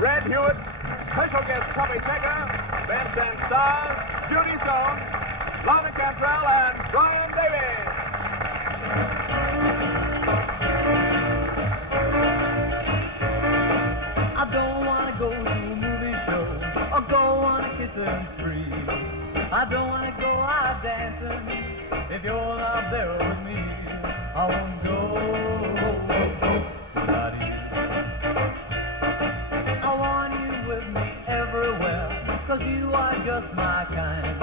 Red Hewitt, special guest Chubby Checker, Bandstand stars, Judy, Lana, Cantrell, and Bryan Davies. I don't want to go to a movie show or go on a kissing spree. I don't want to go out dancing if you're not there with me. I won't go without you. I want you with me everywhere, 'cause you are just my kind.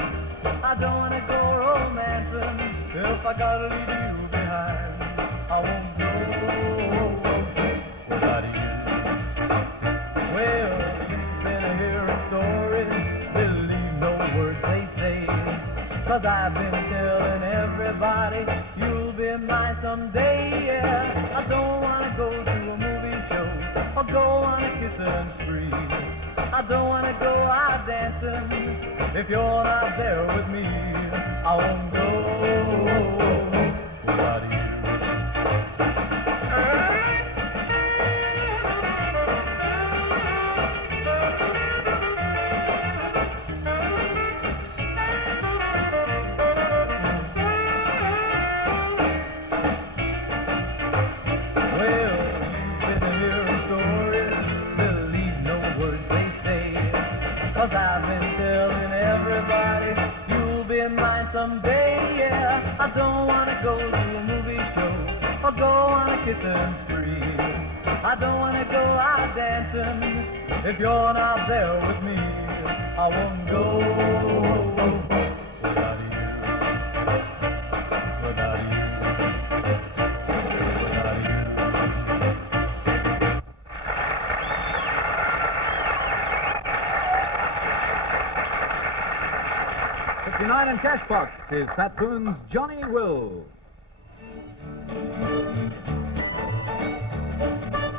I don't want to go romancing if I gotta leave you behind. I won't go without you. Well, you've been hearing stories, believe no words they say, 'cause I've been telling everybody you'll be mine someday, yeah. I don't want to go to a movie show or go on a kissing spree. I don't want to go out dancing if you're not there with me. I won't go without you. Someday, yeah, I don't want to go to a movie show or go on a kissing spree. I don't want to go out dancing if you're not there with me. I won't go without you, without you, without you. 59 and Cashbox is Pat Boone's Johnny Will.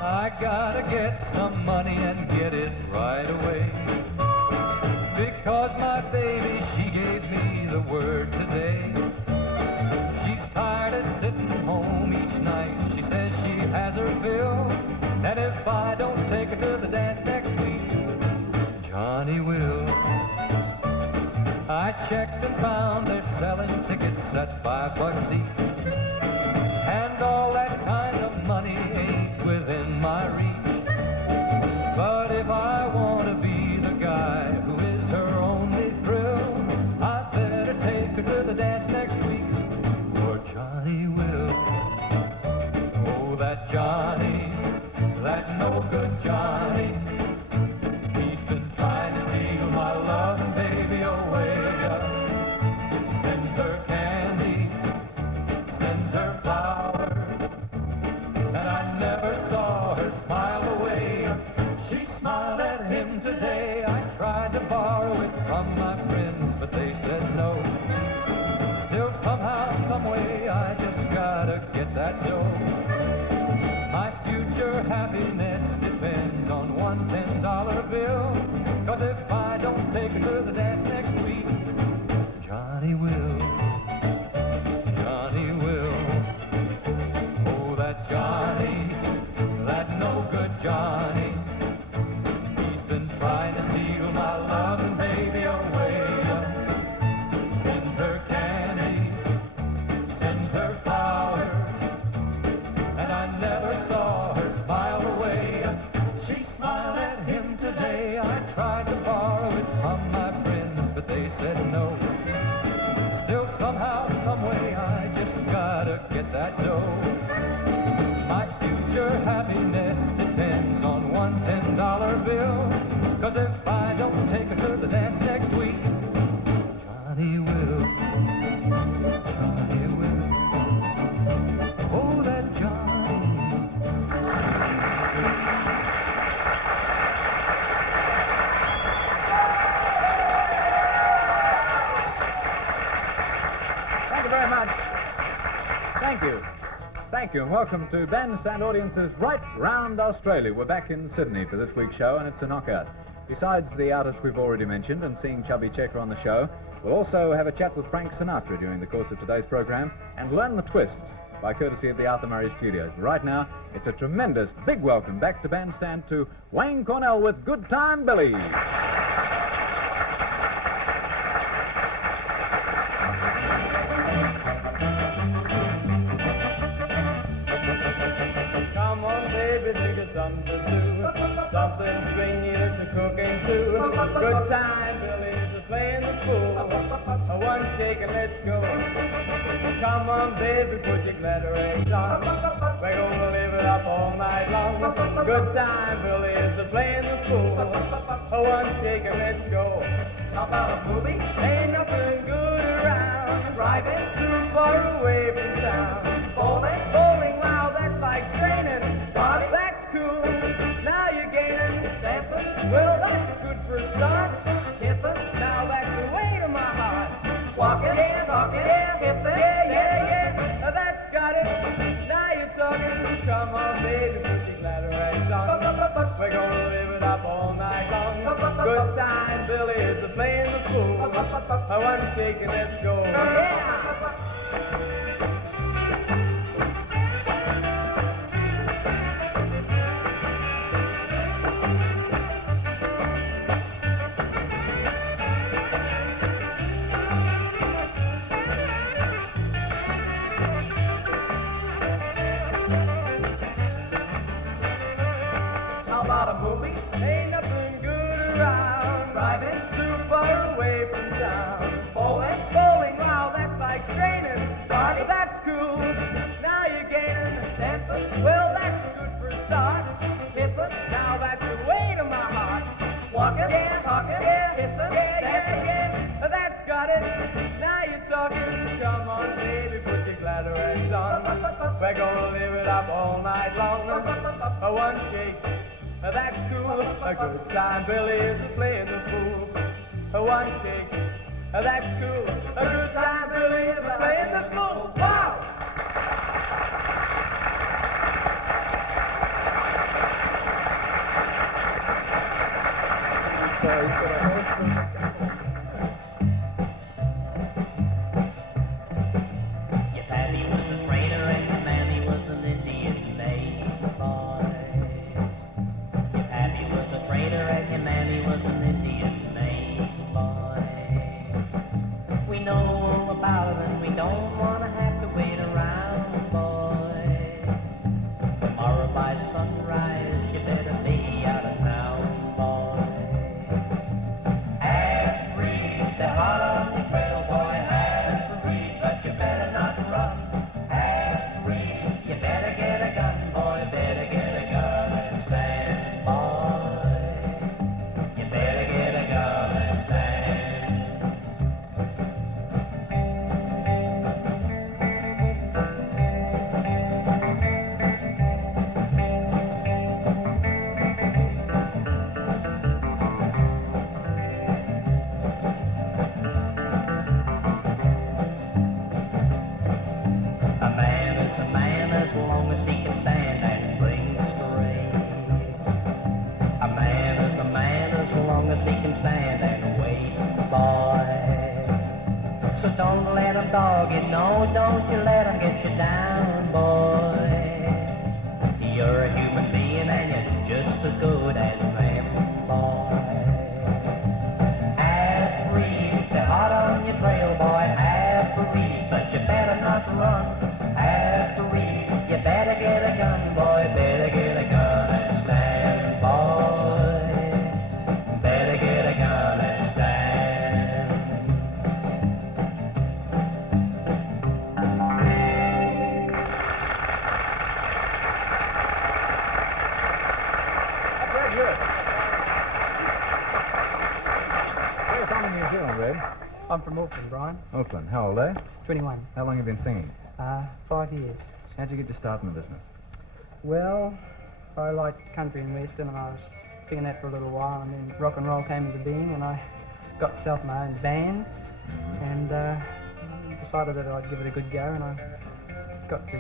I gotta get some money and get it right away, because my baby, she gave me the word today. She's tired of sitting home each night. She says she has her fill, and if I don't take her to the dance next week, Johnny will. I checked and found they're selling tickets at $5 each, and all that kind of money ain't within my reach. But if I want to be the guy who is her only thrill, I better take her to the dance next week, or Johnny will. Oh, that Johnny, that no good Johnny, he's been trying to steal my love and baby away. Sends her candy, sends her flowers, and I never saw her smile away. She smiled at him today. I tried to borrow it from my friends, but they said no. Still somehow, someway, I just gotta get that dough. My future happiness depends on one $10 bill, 'cause if I don't take her to the dance next week, Johnny will. Johnny will. Oh, that Johnny, that no good Johnny, he's been trying to steal my love and baby away. Sends her candy, sends her flowers, and I never saw her smile away. She smiled at him today. I tried to borrow it from my friends, but they said no. Still somehow, someway, I just gotta get that dough. My future happiness depends on one $10 bill, 'cause if I don't take her to the dance next week, Johnny will. Johnny will. Oh, that Johnny. Thank you very much. Thank you. Thank you, and welcome to Bandstand audiences right round Australia. We're back in Sydney for this week's show, and it's a knockout. Besides the artists we've already mentioned and seeing Chubby Checker on the show, we'll also have a chat with Frank Sinatra during the course of today's program and learn the twist by courtesy of the Arthur Murray Studios. Right now, it's a tremendous big welcome back to Bandstand to Wayne Cornell with Good Time Billy. Come on, baby, think of something to do. Something stringy that's a cooking too. Good time, Billy's a playing the fool. One shake and let's go. Come on, baby, put your glitter eggs on. We're gonna live it up all night long. Good time, Billy's a playing the fool. One shake and let's go. How about a movie? Ain't nothing good around. Driving too far away from town. Bowling, wow, that's like straining. Party, that's cool. Now you're gaining. Dancing, well, that's good for a start. Kissing, now that's the way to my heart. Walking, talking, kissing, yeah. That's got it. Now you're talking. Come on, baby, put your glitter eggs on. We're gonna live it up all night long. Good time, Billy is a playing the fool. One shake and let's go. Yeah. Ain't nothing good around. Driving too far away from town. Bowling, wow, that's like straining. Party, that's cool. Now you're gaining. Dancing, well, that's good for a start. Kissing, now that's the way to my heart. Walking, talking, kissing, yeah. That's got it. Now you're talking. Come on, baby, put your glitter eggs on. We're gonna live it up all night long. One shake. That's cool. A good time, Billy is a playing the fool. One shake. That's cool. A good time, Billy is a playing the fool. Wow! Your pappy was a trader and your mammy was an Indian maid boy. And your mammy was an Indian maid boy. We know all about it and we don't want to have to wait around, boy. Tomorrow by sunrise you better be out of town, boy. Half free, they're hot on your trail, boy. Half free, but you better not run. Half free, you better get a gun, boy. Better get a gun and stand, boy. Dog, you know, don't you let him get you down, boy. You're a human being and you're just as good as them, boy. Half free, they're hot on your trail, boy. Half free, but you better not run. Half free, you better get a gun, boy. Better get a gun and stand, boy. Better get a gun and stand. I'm from Auckland, Bryan. Auckland. How old are you? 21. How long have you been singing? 5 years. How'd you get your start in the business? Well, I liked country and western, and I was singing that for a little while, and then rock and roll came into being, and I got myself my own band, and decided that I'd give it a good go, and I got to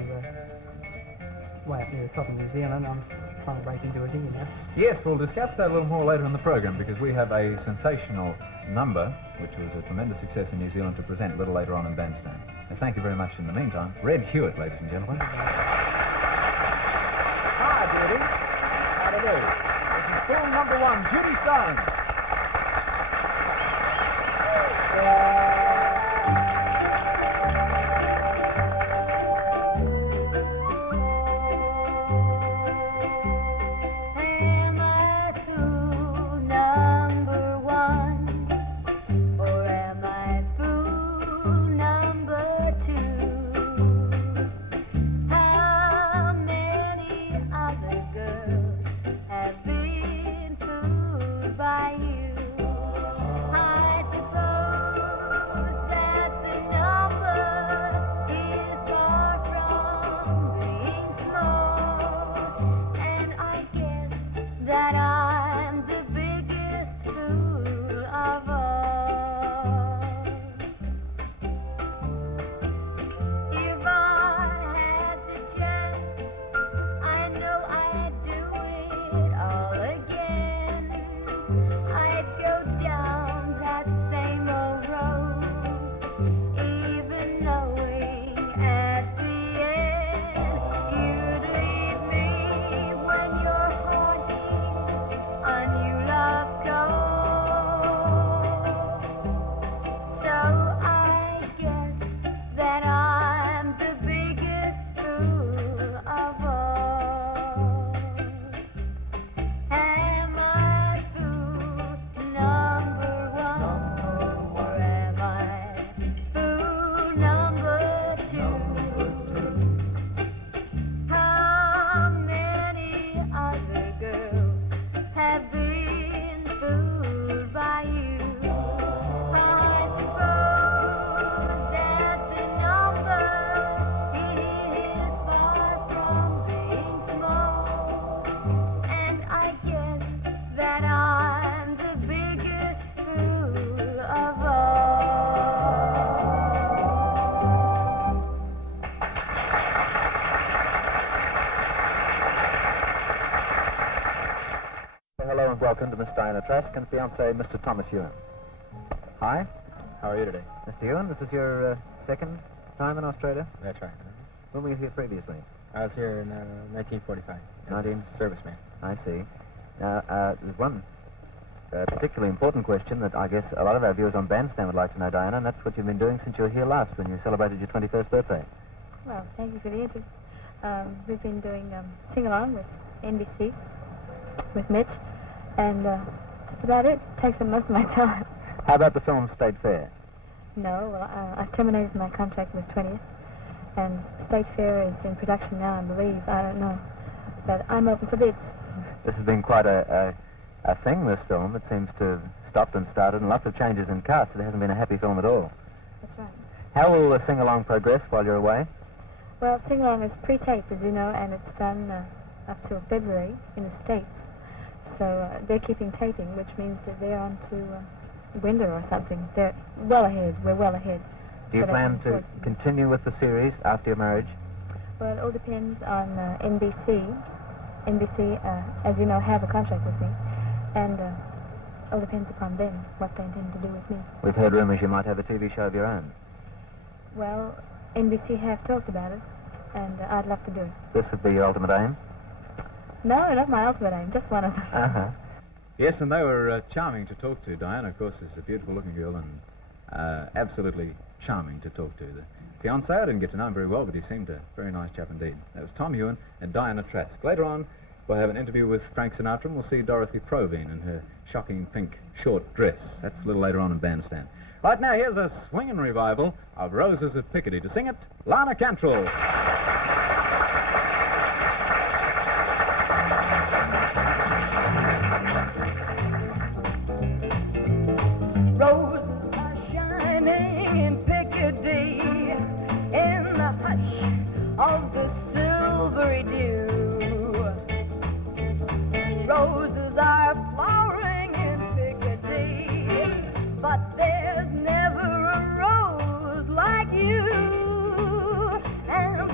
way up near the top of New Zealand. I'm trying to break into it here now. Yes, we'll discuss that a little more later in the program, because we have a sensational number, which was a tremendous success in New Zealand, to present a little later on in Bandstand. And thank you very much in the meantime. Red Hewitt, ladies and gentlemen. Hi, Judy. How do you do? This is film number 1, Judy Stone. Hello and welcome to Miss Diana Trask and fiancé, Mr. Thomas Hewitt. Hi. How are you today? Mr. Hewitt, this is your second time in Australia? That's right. When were you here previously? I was here in 1945. 19? Serviceman. I see. Now, there's one particularly important question that I guess a lot of our viewers on Bandstand would like to know, Diana, and that's what you've been doing since you were here last when you celebrated your 21st birthday. Well, thank you for the interest. We've been doing sing-along with NBC, with Mitch, and that's about it. Takes up most of my time. How about the film State Fair? No, well, I've terminated my contract with 20th, and State Fair is in production now, I believe. I don't know. But I'm open for bids. This has been quite a thing, this film. It seems to have stopped and started, and lots of changes in cast. It hasn't been a happy film at all. That's right. How will the sing-along progress while you're away? Well, sing-along is pre-taped, as you know, and it's done up till February in the States. So they're keeping taping, which means that they're on to winter or something. They're well ahead. We're well ahead. Do you plan to continue with the series after your marriage? Well, it all depends on NBC. NBC, as you know, have a contract with me. And it all depends upon them, what they intend to do with me. We've heard rumors you might have a TV show of your own. Well, NBC have talked about it, and I'd love to do it. This would be your ultimate aim? No, not my ultimate aim, just one of them. Uh-huh. Yes, and they were charming to talk to. Diana, of course, is a beautiful-looking girl and absolutely charming to talk to. The fiancé, I didn't get to know him very well, but he seemed a very nice chap indeed. That was Tom Hewitt and Diana Trask. Later on, we'll have an interview with Frank Sinatra, and we'll see Dorothy Provine in her shocking pink short dress. That's a little later on in Bandstand. Right now, here's a swinging revival of Roses of Picardy. To sing it, Lana Cantrell. Roses are shining in Picardy in the hush of the silvery dew. Roses are flowering in Picardy, but there's never a rose like you. And the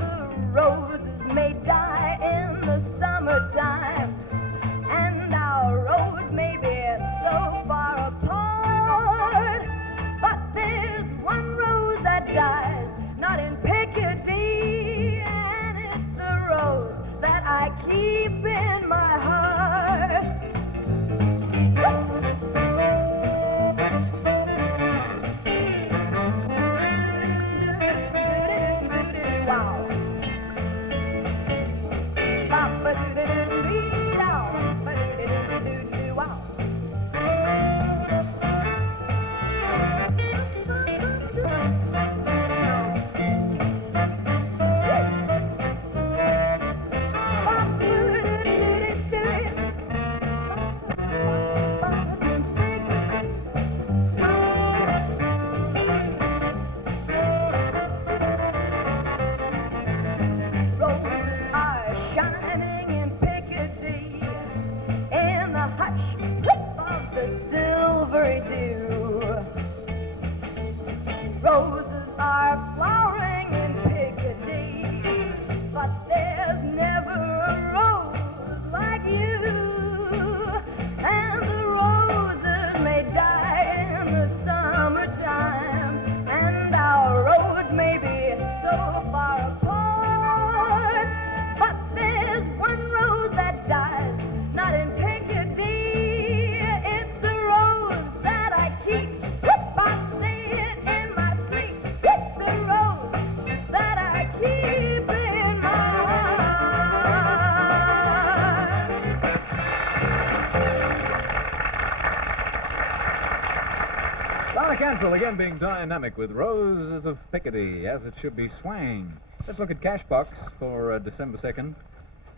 Lana Cantrell again being dynamic with Roses of Picardy, as it should be swaying. Let's look at Cashbox for December 2nd.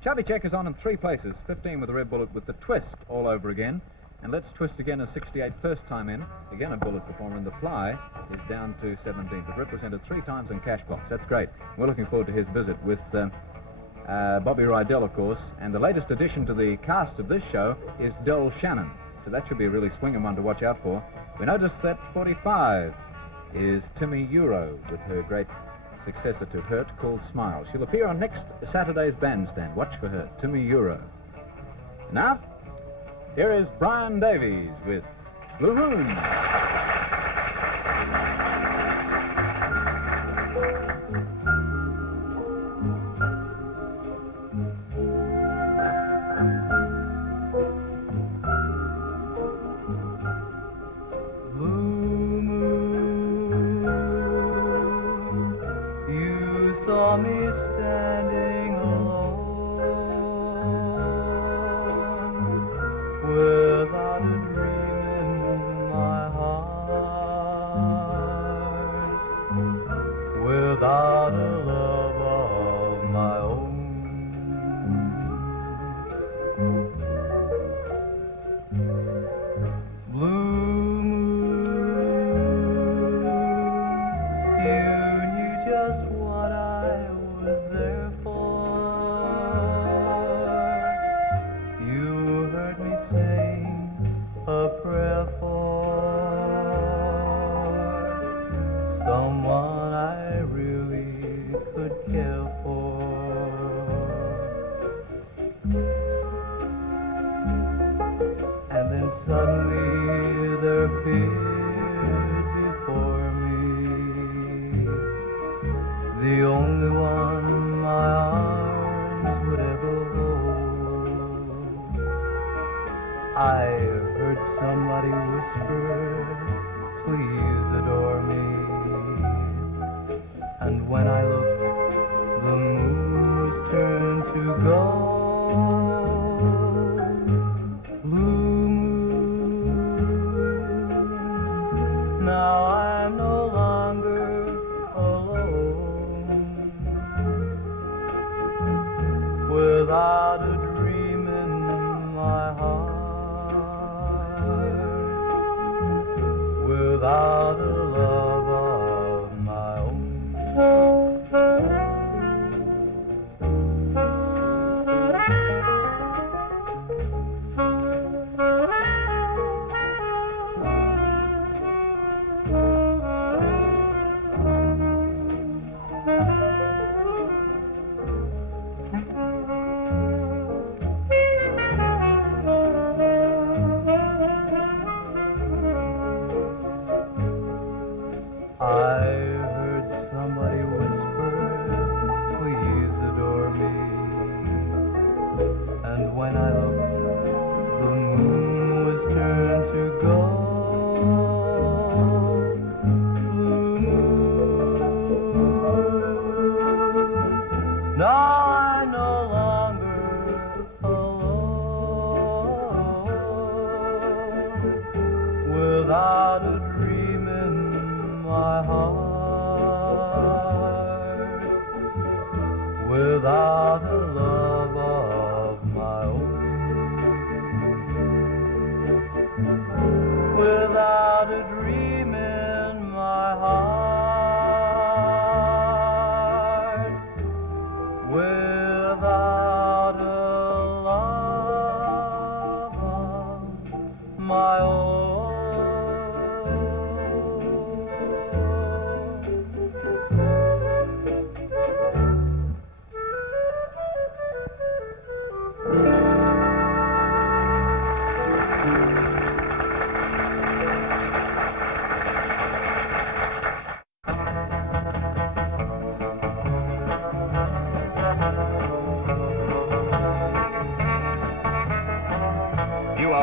Chubby Check is on in 3 places, 15 with a red bullet with the twist all over again. And Let's Twist Again is 68 first time in. Again a bullet performer, and The Fly is down to 17th. It represented 3 times in Cashbox. That's great. We're looking forward to his visit with Bobby Rydell, of course. And the latest addition to the cast of this show is Del Shannon. So that should be a really swinging one to watch out for. We noticed that 45 is Timmy Euro with her great successor to Hurt called Smile. She'll appear on next Saturday's Bandstand. Watch for her, Timmy Euro. Now, here is Bryan Davies with Blue Moon.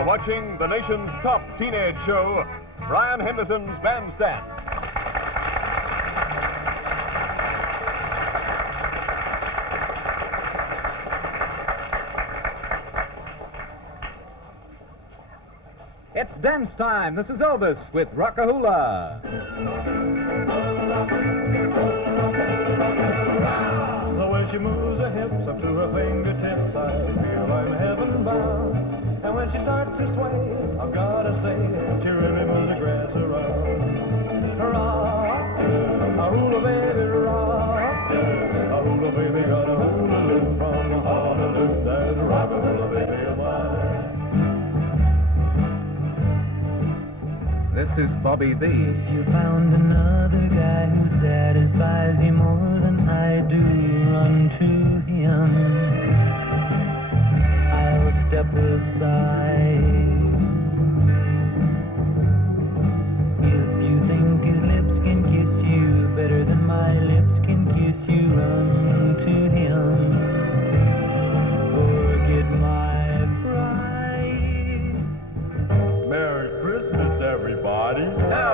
Watching the nation's top teenage show, Bryan Henderson's Bandstand. It's dance time. This is Elvis with Rockahula. The way she moves her hips up to her fingertips, I feel I'm heaven bound. And when she starts to sway, I've gotta say, she really moves the grass around. Rock, a hula baby, rock, a hula baby got a hula loop from Honolulu. There's a rock-a-hula baby of mine. This is Bobby B. If you found another guy who satisfies you more than I do, run to him. I'll step aside. If you think his lips can kiss you better than my lips can kiss you, run to him. Forget my pride. Merry Christmas, everybody. Now,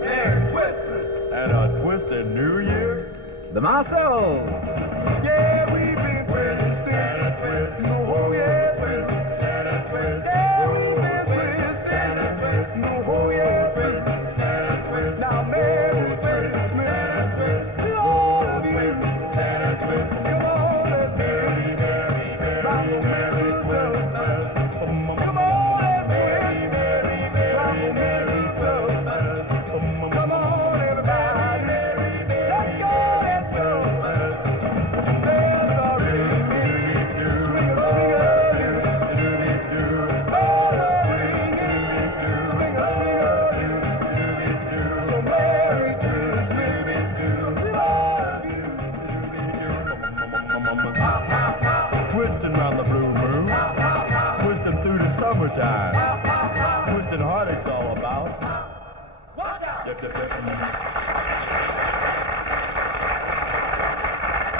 Merry Christmas. And a twisted New Year. The Marcells. Yeah, we've been twisting. Santa twist. No, oh yeah, twist. Santa twist. Yeah, we've been twisting. No, oh yeah, twist. Santa twist. Now, Merry Christmas to all of you. Santa twist. Come on, let's Merry, merry, rock the merry, merry mistletoe. Christmas. Come on, let's Merry, twist. merry, Rock the merry, mistletoe. Come on, everybody. Let's go, let's go. Bells are ringing. Swing a swing-a-doo. Bells are ringing. Swing a swing-a-doo. So Merry Christmas to all of you. Twisting round the blue moon, twisting through the summertime, twisting heartache's all about. Yep, yep, yep.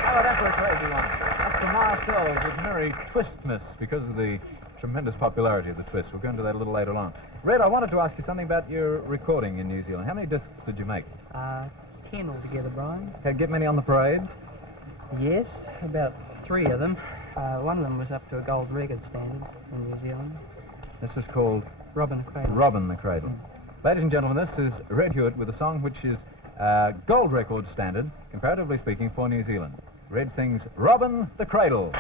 Oh, that's a crazy one. That's the Marcells with Merry Twistmas because of the tremendous popularity of the twist. We'll go into that a little later on. Red, I wanted to ask you something about your recording in New Zealand. How many discs did you make? 10 altogether, Bryan. Get many on the parades? Yes, about 3 of them. One of them was up to a gold record standard in New Zealand. This is called Robbin the Cradle. Robbin the Cradle. Ladies and gentlemen, this is Red Hewitt with a song which is gold record standard, comparatively speaking, for New Zealand. Red sings Robbin the Cradle.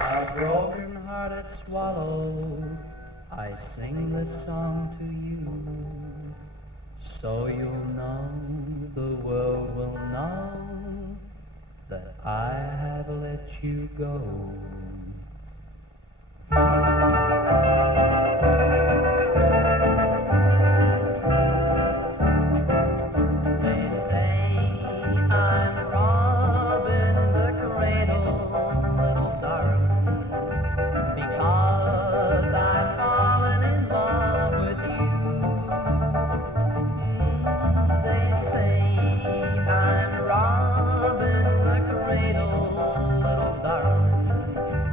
A broken-hearted swallow, I sing this song to you, so you'll know, the world will know, that I have let you go. They say I'm robbing the cradle, little darling, because I've fallen in love with you. They say I'm robbing the cradle, little darling.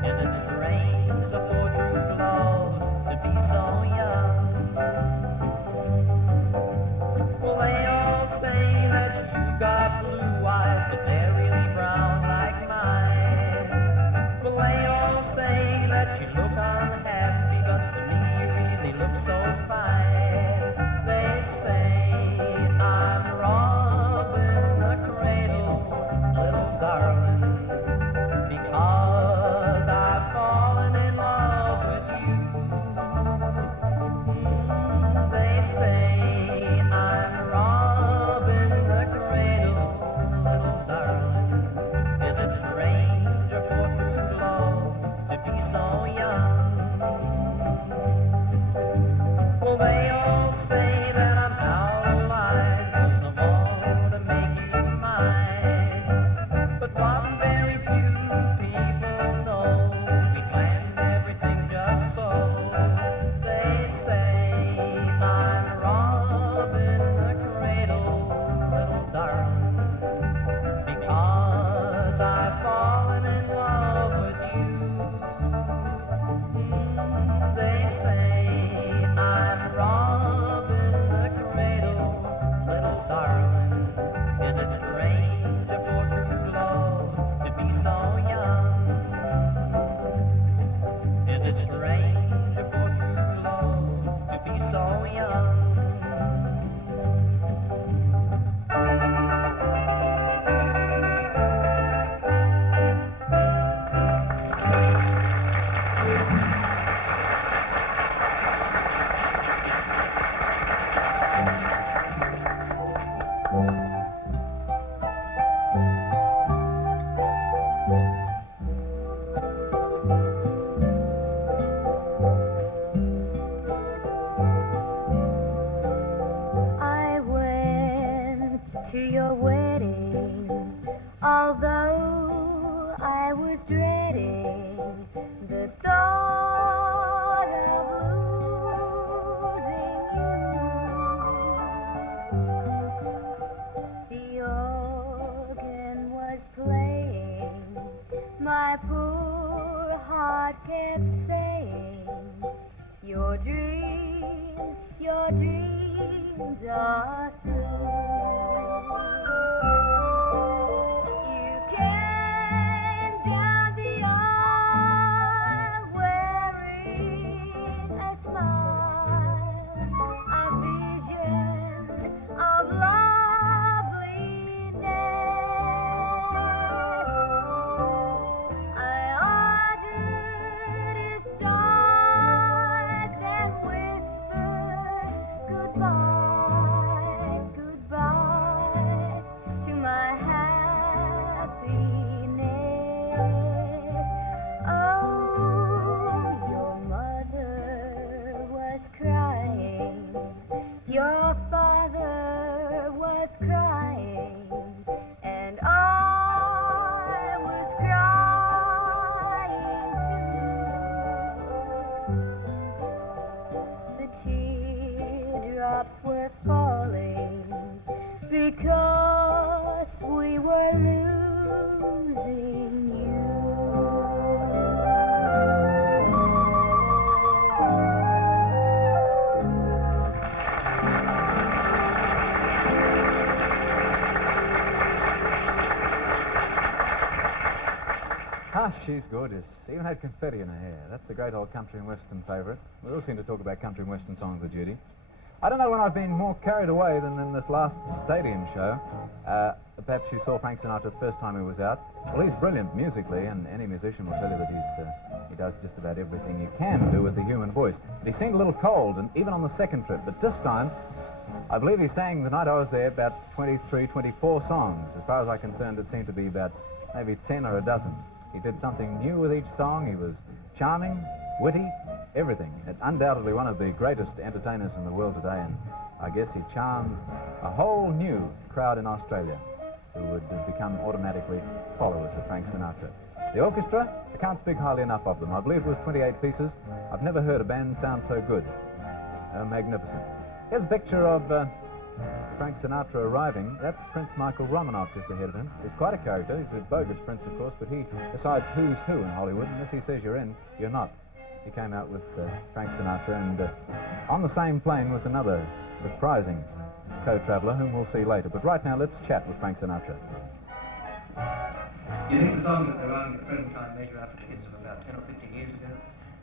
Is it strange, a poor true heart kept saying, your dreams are through. You came down the aisle wearing a smile, a vision of loveliness. I uttered a sigh, then whispered goodbye, goodbye to my happiness. Oh, your mother was crying, your father was crying, and I was crying too. The teardrops were falling because we were losing you. Ah, she's gorgeous. Even had confetti in her hair. That's the great old country and western favourite. We all seem to talk about country and western songs with Judy. I don't know when I've been more carried away than in this last stadium show. Perhaps you saw Frank Sinatra the first time he was out. Well, he's brilliant musically, and any musician will tell you that he does just about everything you can do with the human voice. But he seemed a little cold, and even on the second trip. But this time, I believe he sang the night I was there about 23, 24 songs. As far as I'm concerned, it seemed to be about maybe 10 or a dozen. He did something new with each song. He was charming, witty, everything. And undoubtedly one of the greatest entertainers in the world today, and I guess he charmed a whole new crowd in Australia who would become automatically followers of Frank Sinatra. The orchestra, I can't speak highly enough of them. I believe it was 28 pieces. I've never heard a band sound so good. Magnificent. Here's a picture of Frank Sinatra arriving. That's Prince Michael Romanov just ahead of him. He's quite a character. He's a bogus prince, of course, but he decides who's who in Hollywood. Unless he says you're in, you're not. He came out with Frank Sinatra, and on the same plane was another surprising co-traveller whom we'll see later. But right now, let's chat with Frank Sinatra. Do you think the songs that they're on at the present time measure up to the hits of about 10 or 15 years ago?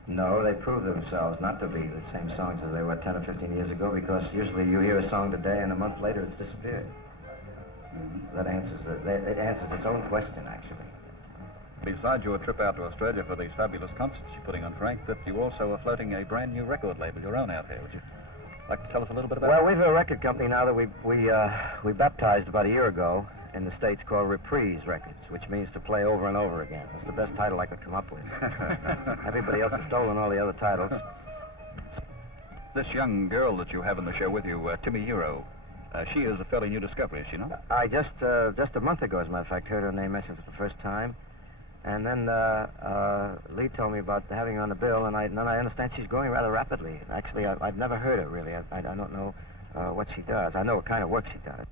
No, they prove themselves not to be the same songs as they were 10 or 15 years ago, because usually you hear a song today and a month later it's disappeared. That answers it answers its own question, actually. Besides your trip out to Australia for these fabulous concerts you're putting on, Frank, that you also are floating a brand new record label, your own, out here. Would you like to tell us a little bit about Well, that? we've a record company now that we baptized about a year ago in the States, called Reprise Records, which means to play over and over again. It's the best title I could come up with. Everybody else has stolen all the other titles. This young girl that you have in the show with you, Timmy Hero, she is a fairly new discovery, is she not? I just a month ago, as a matter of fact, heard her name mentioned for the first time. And then Lee told me about having her on the bill, and then I understand she's growing rather rapidly. Actually, I've never heard her, really. I don't know what she does. I know what kind of work she does.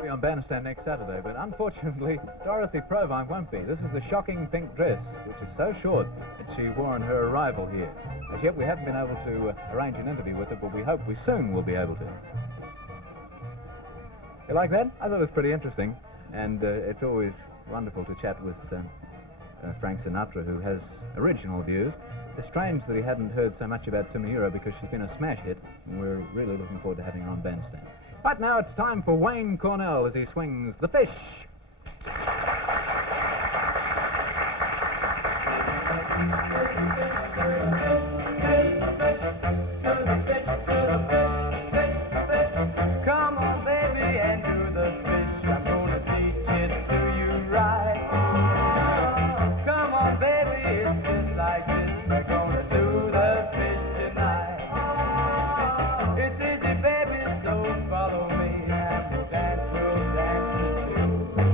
Be on Bandstand next Saturday, but unfortunately, Dorothy Provine won't be. This is the shocking pink dress, which is so short that she wore on her arrival here. As yet, we haven't been able to arrange an interview with her, but we hope we soon will be able to. You like that? I thought it was pretty interesting, and it's always wonderful to chat with Frank Sinatra, who has original views. It's strange that he hadn't heard so much about Timmy Hero, because she's been a smash hit, and we're really looking forward to having her on Bandstand. Right now, it's time for Wayne Cornell as he swings the fish. Come on, baby, and do the fish. I'm gonna teach it to you right. Come on, baby, it's just like this. We're gonna do the fish tonight. It's easy, baby, so follow me, and we'll dance to you.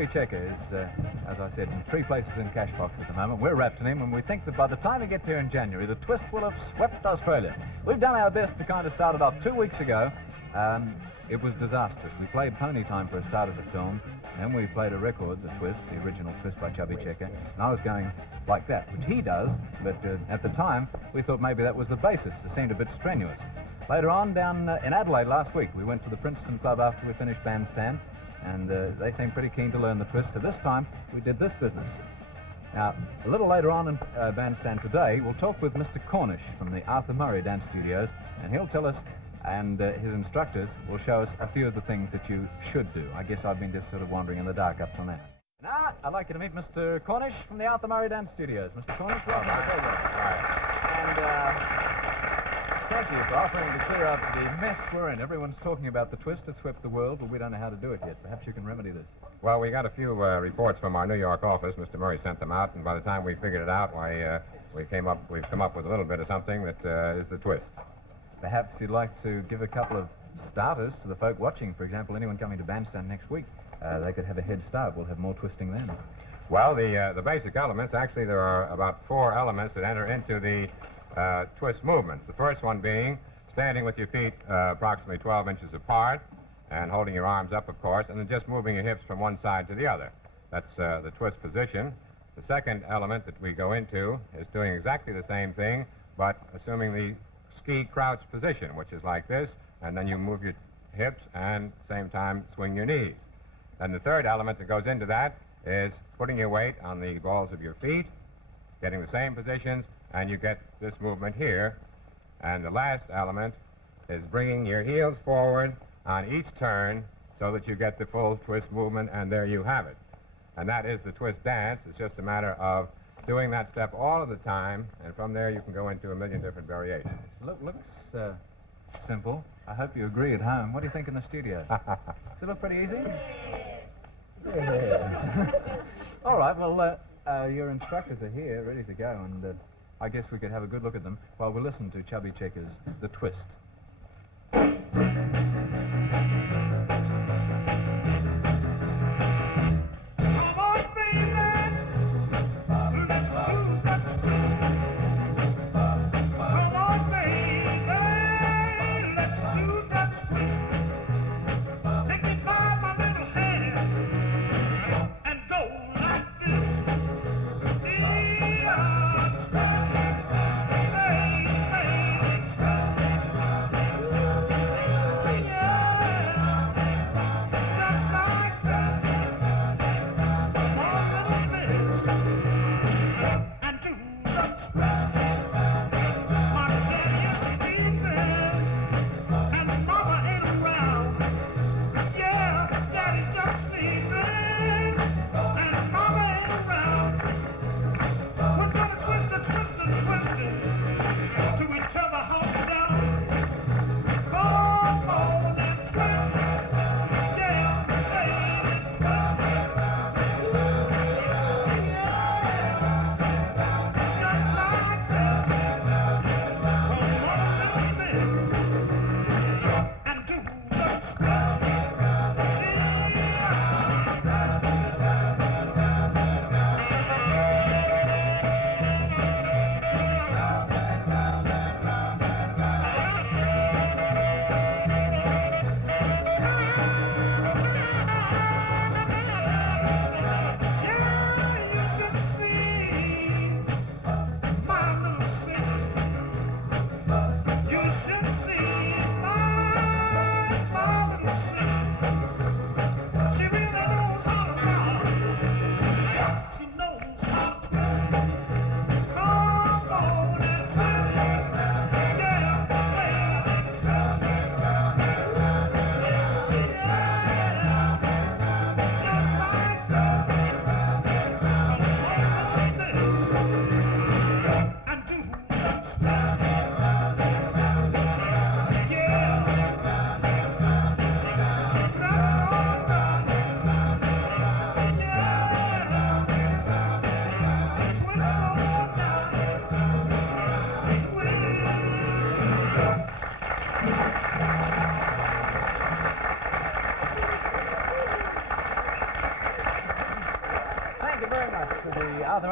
Chubby Checker is, as I said, in 3 places in cash box at the moment. We're wrapped in him, and we think that by the time he gets here in January, the twist will have swept Australia. We've done our best to kind of start it off 2 weeks ago. It was disastrous. We played Pony Time for a start as a film, then we played a record, The Twist, the original Twist by Chubby Checker, and I was going like that, which he does, but at the time, we thought maybe that was the basis. It seemed a bit strenuous. Later on, down in Adelaide last week, we went to the Princeton Club after we finished Bandstand, and they seemed pretty keen to learn the twist, so this time we did this business. Now, a little later on in Bandstand today, we'll talk with Mr. Cornish from the Arthur Murray Dance Studios, and he'll tell us, and his instructors will show us a few of the things that you should do. I guess I've been just sort of wandering in the dark up till now. Now, I'd like you to meet Mr. Cornish from the Arthur Murray Dance Studios. Mr. Cornish, welcome to the program. And thank you for offering to clear up the mess we're in. Everyone's talking about the twist that swept the world, but we don't know how to do it yet. Perhaps you can remedy this. Well, we got a few reports from our New York office. Mr. Murray sent them out, and by the time we figured it out, why, we've come up with a little bit of something that is the twist. Perhaps you'd like to give a couple of starters to the folk watching. For example, anyone coming to Bandstand next week, they could have a head start. We'll have more twisting then. Well, the basic elements, actually, there are about 4 elements that enter into the twist movements. The first one being standing with your feet approximately 12 inches apart and holding your arms up, of course, and then just moving your hips from one side to the other. That's the twist position. The second element that we go into is doing exactly the same thing, but assuming the ski crouch position, which is like this, and then you move your hips and at the same time swing your knees. Then the third element that goes into that is putting your weight on the balls of your feet, getting the same positions, and you get this movement here. And the last element is bringing your heels forward on each turn so that you get the full twist movement, and there you have it. And that is the twist dance. It's just a matter of doing that step all of the time, and from there you can go into a million different variations. Looks simple. I hope you agree at home. What do you think in the studio? Does it look pretty easy? Yeah. All right, well, your instructors are here, ready to go, and I guess we could have a good look at them while we listen to Chubby Checker's The Twist.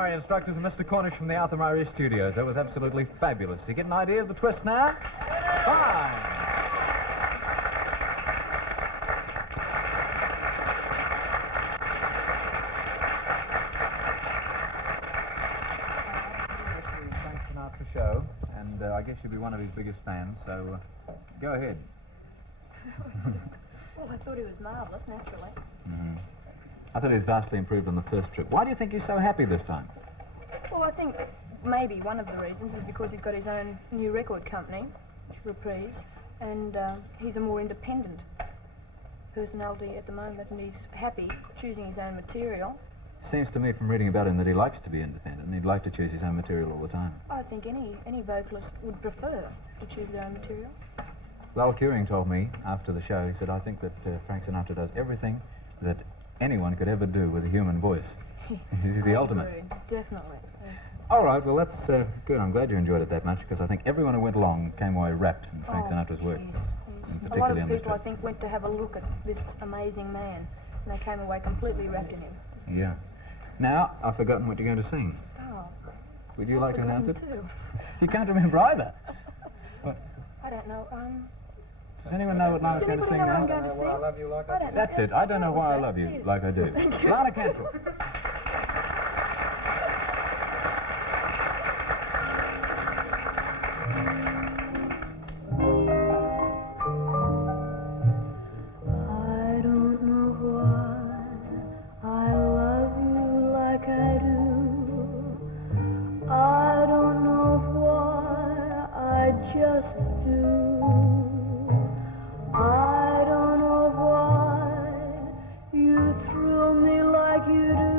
culinary instructors and Mr. Cornish from the Arthur Murray Studios. That was absolutely fabulous. You get an idea of the twist now? Fine. Frank Sinatra show, and I guess you'll be one of his biggest fans, so go ahead. Well, I thought he was marvellous, naturally. Mm-hmm. I thought he was vastly improved on the first trip. Why do you think he's so happy this time? Well, I think maybe one of the reasons is because he's got his own new record company, Reprise, and he's a more independent personality at the moment, and he's happy choosing his own material. Seems to me from reading about him that he likes to be independent and he'd like to choose his own material all the time. I think any vocalist would prefer to choose their own material. Lowell Curing told me after the show, he said, I think that Frank Sinatra does everything that anyone could ever do with a human voice. He's the ultimate. Agree. Definitely. Yes. All right, well, that's good. I'm glad you enjoyed it that much, because I think everyone who went along came away wrapped in Frank Sinatra's work. Yes, yes. And A lot particularly of on this people, I trip. think, went to have a look at this amazing man, and they came away completely wrapped in him. Yeah. Now, I've forgotten what you're going to sing. Oh. Would you like to announce it? Too. You can't remember either. What? I don't know. Does anyone know what Lana's going to sing now? Why I love you like I do. That's it. I don't know why I love you like I do. Lana Cantrell. I don't know why I love you like I do. I don't know why I just do. I don't know why you thrill me like you do.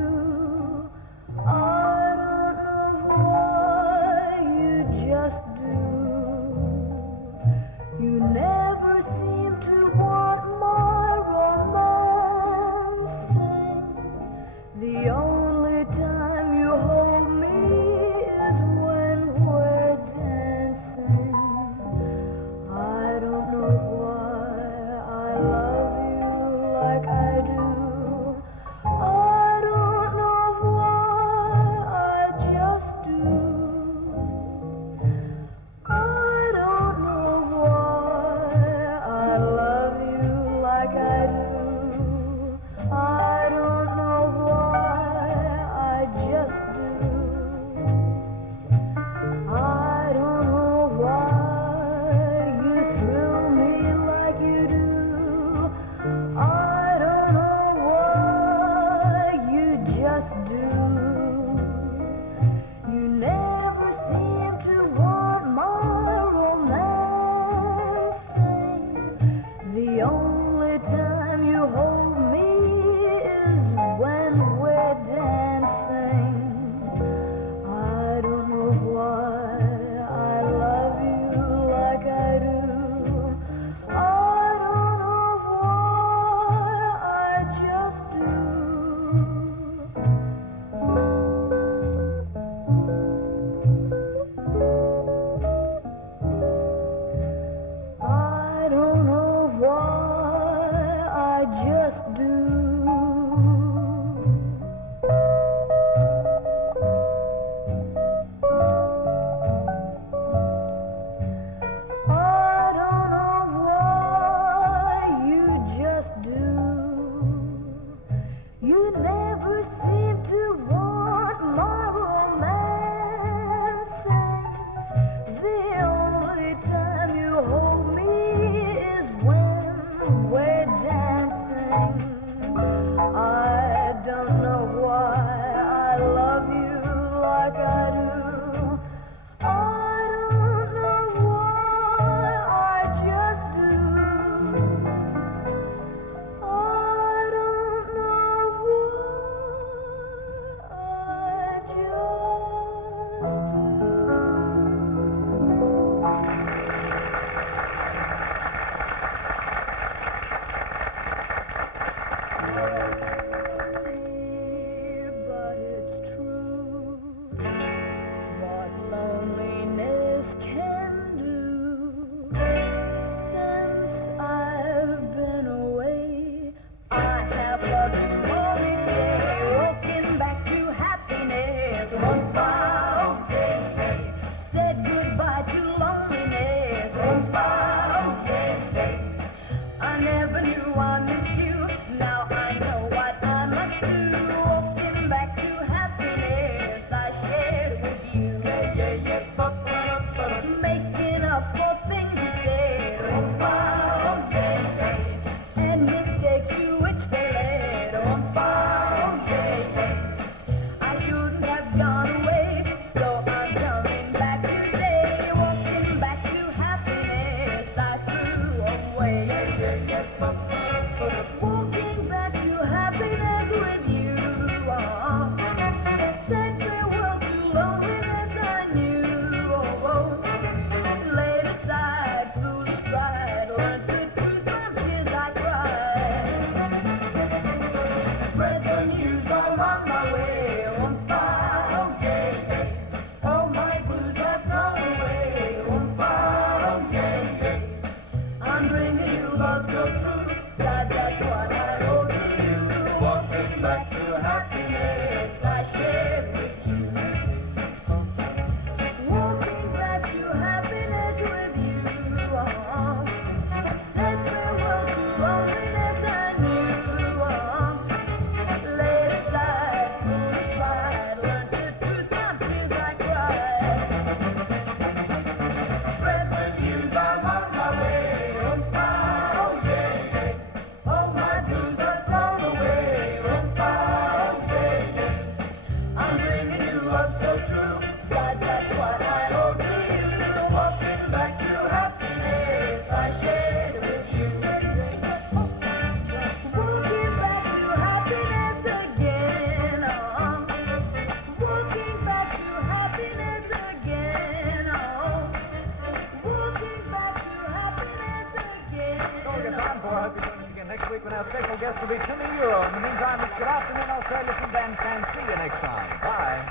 week when our special guest will be Timmy Euro. In the meantime, it's good afternoon, Australia from Bandstand. See you next time. Bye.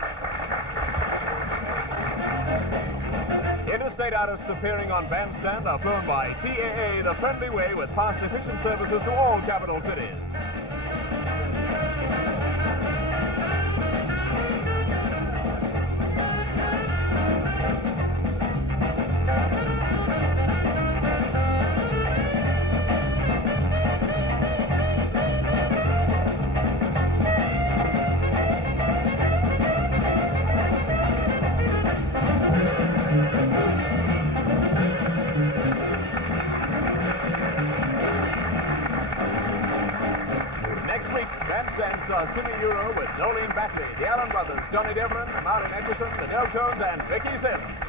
Interstate artists appearing on Bandstand are flown by TAA the friendly way with fast, efficient services to all capital cities. Bandstand stars Timmy Euro with Nolene Batley, the Allen Brothers, Johnny Devlin, Martin Eckerson, the Del Jones, and Vicky Sims.